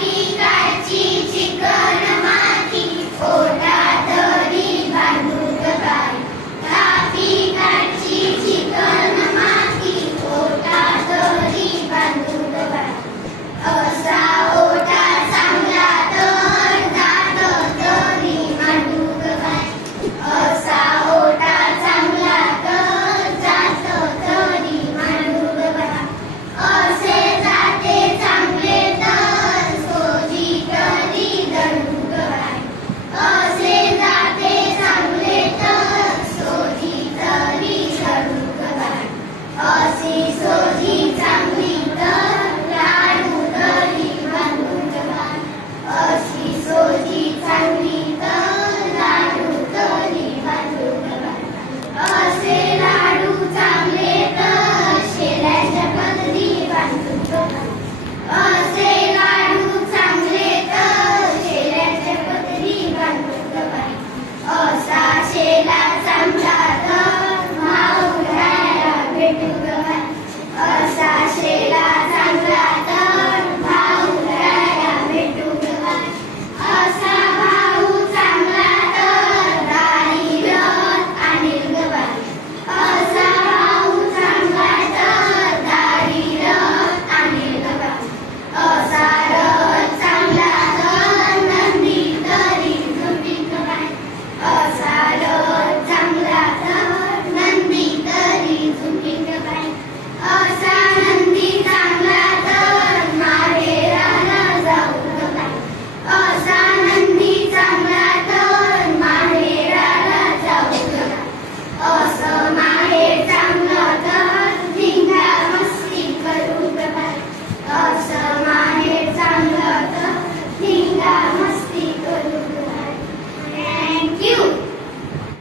पिकाची